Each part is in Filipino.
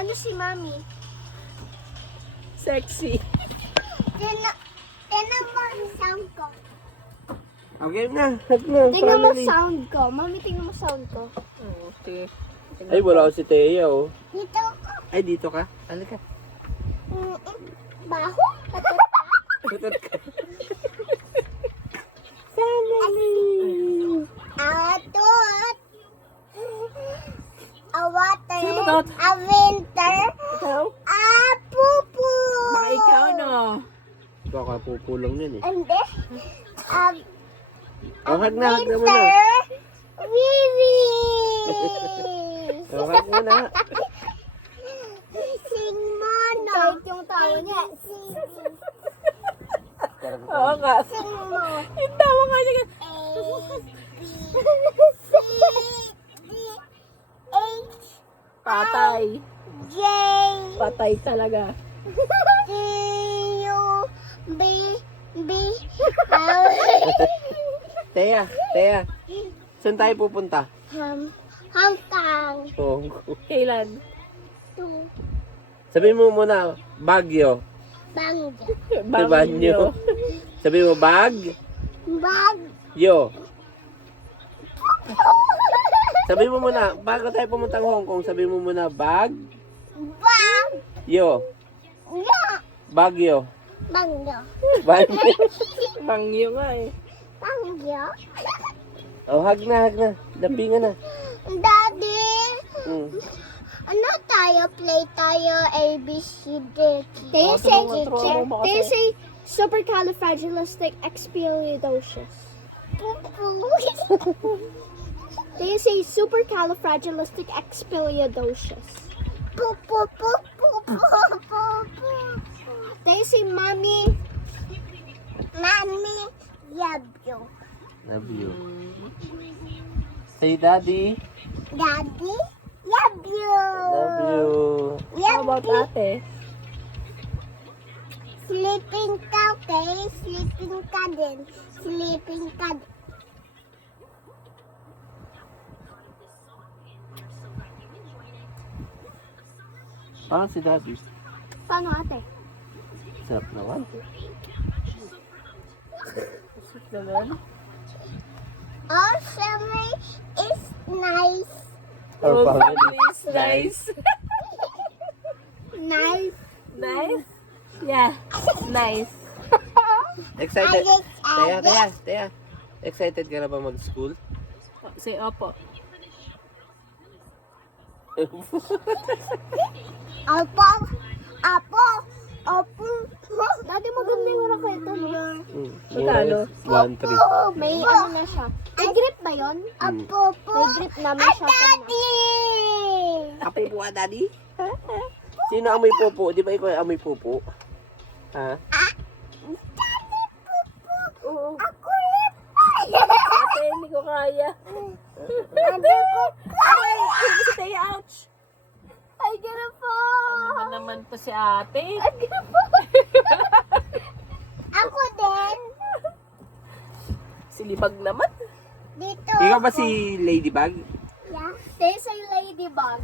Ano si Mami? Sexy. Tingnan mo ang sound ko. Okay na. Hug na. Tingnan mo finally. sound ko. Mami, tingnan mo sound ko. Okay. Ay, wala ko si Thea, oh. Dito ako. Ay, dito ka? Halika. Baho? Tutot ka. Atot. A water. Sino ba to? A winter. Ikaw? A pupu. Baka ikaw, no? Baka pupulong yan, eh. And then, Oh, hug na mo na. winter. Wiwi. Oh, hug mo na. Sing mo, no? Kahit yung tawa niya. Oo nga. Sing mo. Yung tawa nga niya. A, B, C, D, H, Patay. J, Patay talaga. Q, B, B, Thea. Saan tayo pupunta? Hong Kong. Oh. Kailan? To Sabihin mo muna, Baguio. Bangga. Banyo. Sabihin mo, Bag. Bag. Yo. Sabihin mo muna, bago tayo pumuntang Hong Kong, sabihin mo muna, Bag. Bag. Yo. Ya. Baguio. Bangga. Banyo. Bangyo nga eh. Bangga. Oh, hug na. Lapingan na. Daddy. Mm. Ano tayo? Play tayo A, B, C, D. They Oh, say, tulungan mo they kasi. say supercalifragilisticexpialidocious. They say supercalifragilisticexpialidocious. They say mommy. Mommy, love you. Love you. Say, Daddy. Daddy, love you. Love you. How about ate? Sleeping ka, okay? Sleeping ka din. Sleeping ka din. Ah, si Daddy. Paano ate? Sarap naman. Naman? Our family is nice. Our family is nice. Nice. Nice? Yeah. Nice. Excited? Alex. Thea. Excited ka na ba mag-school? Say opo. Opo. Opo. Opo. Dati maganda yung raketa, no? Magkano? 1-3. May ano na siya. May grip ba yun? Opo. May grip naman siya. Daddy! Apoy po ka, Daddy? Sino amoy pupo? Di ba ikaw amoy pupo? Ha? Oo. Ako rin. Ate, hindi ko kaya. Ate ko. Ay, stay ouch. Ay, gano'n po. Ano ba naman pa si ate? Ay, gano'n po. Ako din. Silibag naman. Dito. Ikaw ba si Ladybug? Yeah. They say ladybug.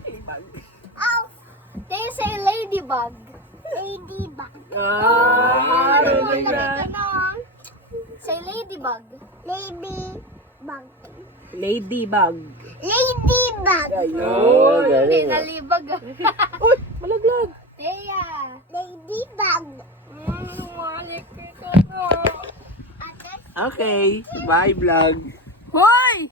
Silibag. Oh. They say ladybug. Ladybug. Ah, Galing ladybug. ka na. Say ladybug. Ladybug. Ladybug. Ladybug. Oh, galing. nalibag. Uy, malaglag. Teya. Ladybug. Malik ka na. Okay. Bye, vlog. Hoy!